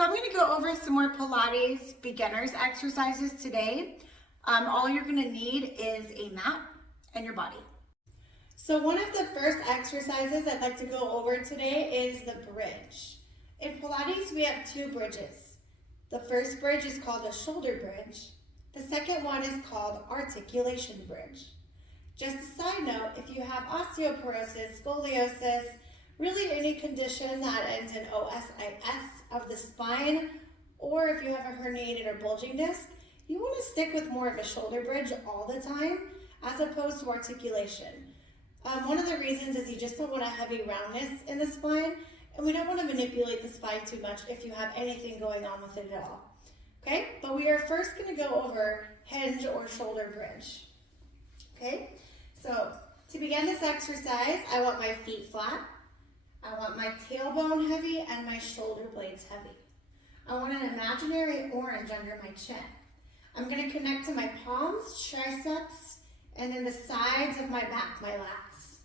So I'm going to go over some more Pilates beginners exercises today. All you're going to need is a mat and your body. So one of the first exercises I'd like to go over today is the bridge. In Pilates, we have two bridges. The first bridge is called a shoulder bridge. The second one is called articulation bridge. Just a side note, if you have osteoporosis, scoliosis, really any condition that ends in OSIS of the spine, or if you have a herniated or bulging disc, you want to stick with more of a shoulder bridge all the time as opposed to articulation. One of the reasons is you just don't want a heavy roundness in the spine, and we don't want to manipulate the spine too much if you have anything going on with it at all. Okay, but we are first going to go over hinge or shoulder bridge. Okay, so to begin this exercise, I want my feet flat. I want my tailbone heavy and my shoulder blades heavy. I want an imaginary orange under my chin. I'm going to connect to my palms, triceps, and then the sides of my back, my lats.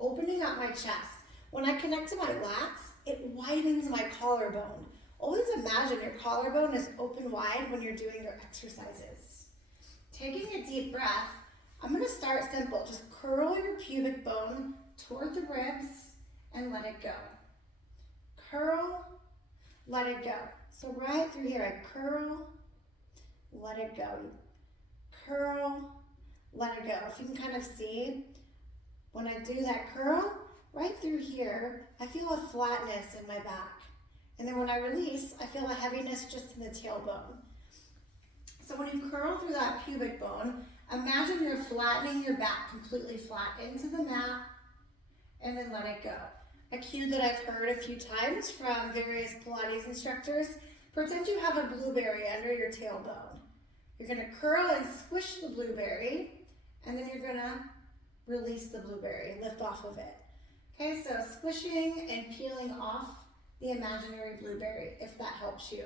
Opening up my chest. When I connect to my lats, it widens my collarbone. Always imagine your collarbone is open wide when you're doing your exercises. Taking a deep breath, I'm going to start simple. Just curl your pubic bone toward the ribs and let it go. Curl, let it go. So right through here, I curl, let it go. Curl, let it go. If you can kind of see, when I do that curl, right through here, I feel a flatness in my back. And then when I release, I feel a heaviness just in the tailbone. So when you curl through that pubic bone, imagine you're flattening your back completely flat into the mat, and then let it go. A cue that I've heard a few times from various Pilates instructors, pretend you have a blueberry under your tailbone. You're going to curl and squish the blueberry, and then you're going to release the blueberry, lift off of it. Okay, so squishing and peeling off the imaginary blueberry, if that helps you.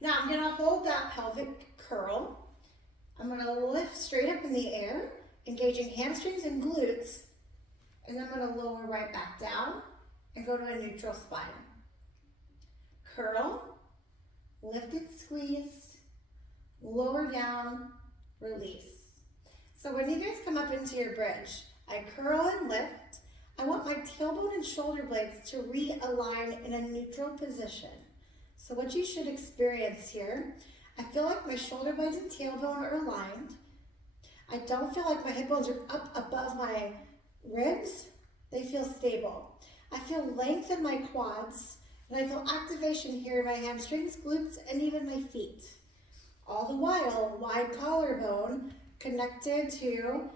Now I'm going to hold that pelvic curl. I'm going to lift straight up in the air, engaging hamstrings and glutes, and I'm going to lower right back down and go to a neutral spine. Curl, lifted, squeezed, lower down, release. So when you guys come up into your bridge, I curl and lift. I want my tailbone and shoulder blades to realign in a neutral position. So what you should experience here, I feel like my shoulder blades and tailbone are aligned. I don't feel like my hip bones are up above my ribs. They feel stable. I feel length in my quads, and I feel activation here in my hamstrings, glutes, and even my feet. All the while, wide collarbone connected to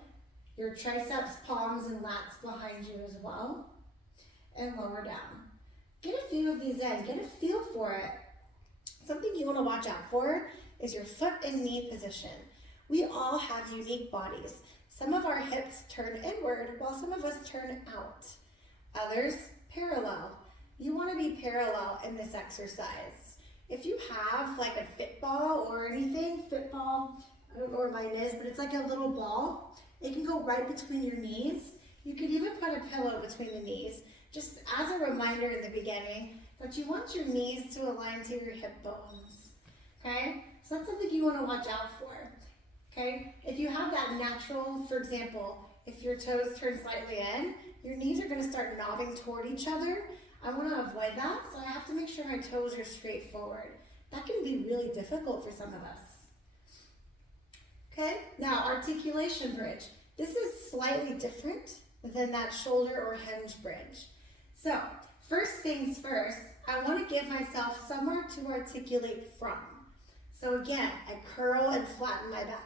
your triceps, palms, and lats behind you as well, and lower down. Get a few of these in, get a feel for it. Something you want to watch out for is your foot and knee position. We all have unique bodies. Some of our hips turn inward while some of us turn out. Others parallel. You want to be parallel in this exercise. If you have like a fit ball or anything, fit ball, I don't know where mine is, but it's like a little ball. It can go right between your knees. You could even put a pillow between the knees, just as a reminder in the beginning that you want your knees to align to your hip bones. Okay? So that's something you want to watch out for. Okay? If you have that natural, for example, if your toes turn slightly in, your knees are going to start knobbing toward each other. I want to avoid that, so I have to make sure my toes are straight forward. That can be really difficult for some of us. Okay, now articulation bridge. This is slightly different than that shoulder or hinge bridge. So, first things first, I want to give myself somewhere to articulate from. So again, I curl and flatten my back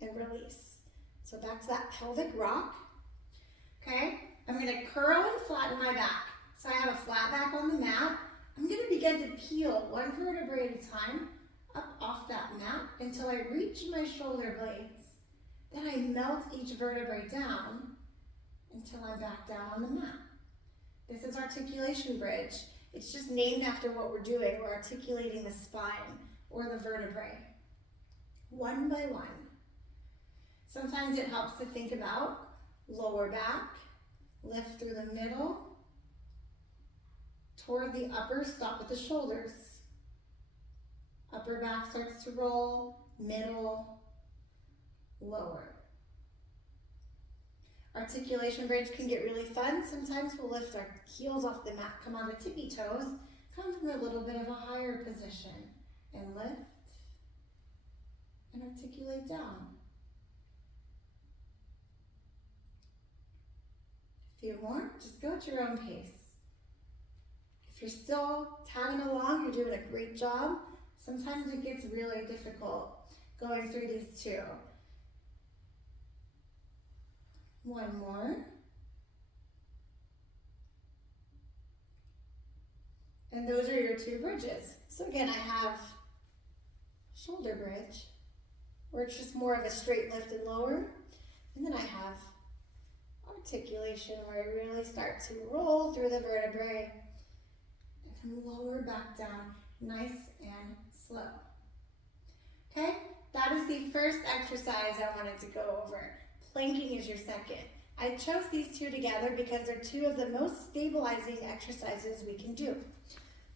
and release. So back to that pelvic rock. Okay, I'm going to curl and flatten my back. So I have a flat back on the mat. I'm going to begin to peel one vertebrae at a time up off that mat until I reach my shoulder blades. Then I melt each vertebrae down until I'm back down on the mat. This is articulation bridge. It's just named after what we're doing. We're articulating the spine or the vertebrae, one by one. Sometimes it helps to think about lower back, lift through the middle, toward the upper, stop at the shoulders. Upper back starts to roll, middle, lower. Articulation bridge can get really fun. Sometimes we'll lift our heels off the mat, come on the tippy toes, come from a little bit of a higher position, and lift, and articulate down. A few more, just go at your own pace. If you're still tagging along, you're doing a great job. Sometimes it gets really difficult going through these two. One more. And those are your two bridges. So again, I have shoulder bridge, where it's just more of a straight lift and lower. And then I have articulation, where I really start to roll through the vertebrae and lower back down, nice and slow. Okay, that is the first exercise I wanted to go over. Planking is your second. I chose these two together because they're two of the most stabilizing exercises we can do.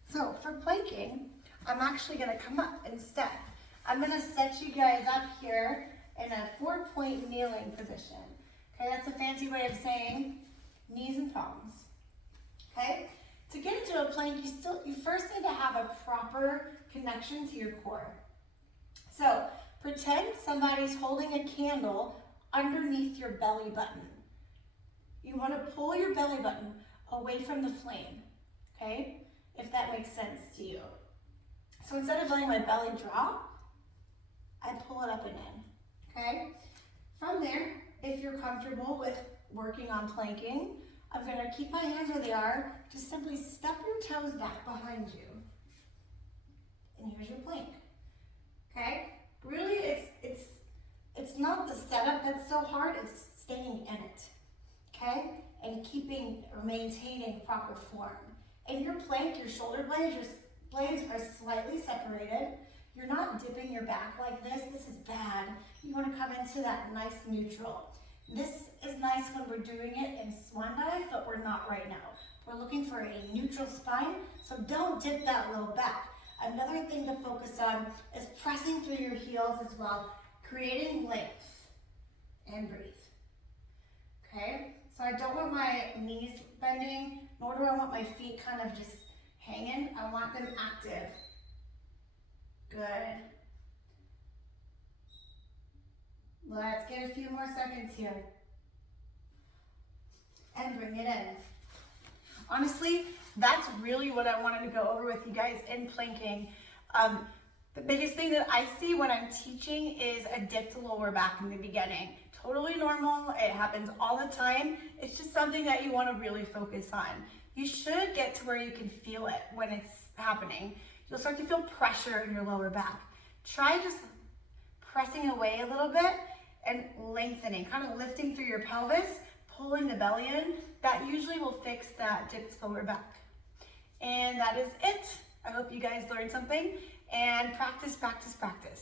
So for planking, I'm actually gonna come up instead. I'm gonna set you guys up here in a 4-point kneeling position. Okay, that's a fancy way of saying knees and palms. Okay, to get into a plank, you first need to have a proper connection to your core. So pretend somebody's holding a candle underneath your belly button. You want to pull your belly button away from the flame, okay? If that makes sense to you. So instead of letting my belly drop, I pull it up and in, okay? From there, if you're comfortable with working on planking, I'm gonna keep my hands where they are. Just simply step your toes back behind you. And here's your plank, okay? Really, it's not the setup that's so hard, it's staying in it, okay? And keeping or maintaining proper form. In your plank, your shoulder blades, your blades are slightly separated. You're not dipping your back like this. This is bad. You want to come into that nice neutral. This is nice when we're doing it in swan dive, but we're not right now. We're looking for a neutral spine, so don't dip that low back. Another thing to focus on is pressing through your heels as well, creating length, and breathe. Okay, so I don't want my knees bending, nor do I want my feet kind of just hanging. I want them active. Good. Let's get a few more seconds here. And bring it in. Honestly, that's really what I wanted to go over with you guys in planking. The biggest thing that I see when I'm teaching is a dip to lower back in the beginning. Totally normal, it happens all the time. It's just something that you want to really focus on. You should get to where you can feel it when it's happening. You'll start to feel pressure in your lower back. Try just pressing away a little bit and lengthening, kind of lifting through your pelvis, pulling the belly in. That usually will fix that dip to lower back. And that is it. I hope you guys learned something, and practice, practice, practice.